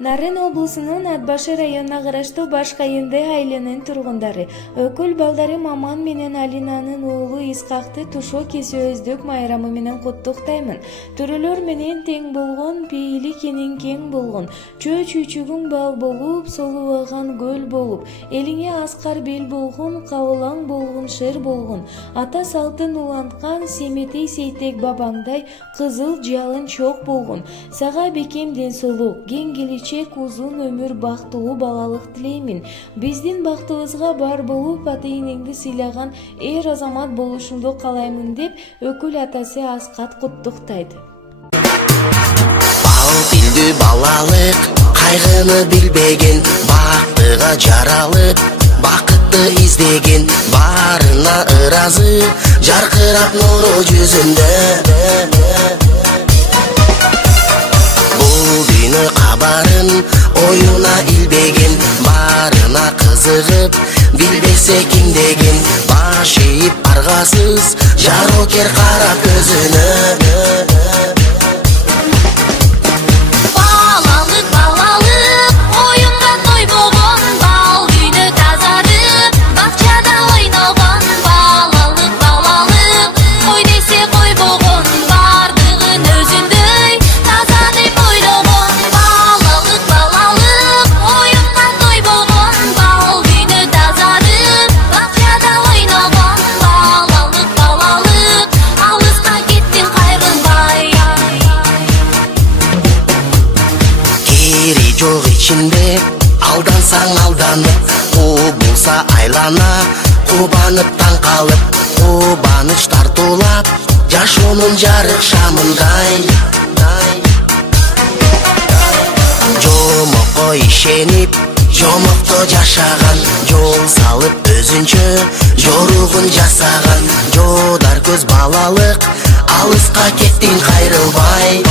Нарын облусунун Атбашы районуна караштуу Башкайынды айылынын тургундары өкүл балдары Маман менен Алинанын уулу Исхакты тушоо кесөөздүк майрамы менен куттуктаймын. Төрөлөр менен тең болгон, пейили кенен кең болгон, чөө чүйчүгүң бал болуп, солубаган көл болуп, элиңе аскар бел болгон, кабылаң болгон, шер болгон, ата салтын уланткан Семетей Сейтек бабаңдай кызыл жалын чок болгон, сага бекем ден соолук, кең чек узун өмүр, бактылуу балалык тилеймин. Биздин бактыбызга бар болуп, ата-энеңди сыйлаган эр азамат болушуңду каалаймын деп өкүл атасы Аскат куттуктайт. Бал тилдүү балалык, кайгыны билбеген, бактыга жаралып, бакытты издеген, барына ыраазы, жаркырап нуру жүзүндө. Кабарын оюна илбеген, барына кызыгып, билбесе кимдеген, баш ийип аргасыз, жарокер карап өзүнө. Жок ичинде алдансаң алданып, кубулса айлана, кубанып таң калып, кубаныч тартуулап, жашоонун жарык шамындай. Жомокко ишенип, жомокто жашаган, жол салып өзүнчө жоругун жасаган, жодар көз балалык, алыска кеттиң кайрылбай.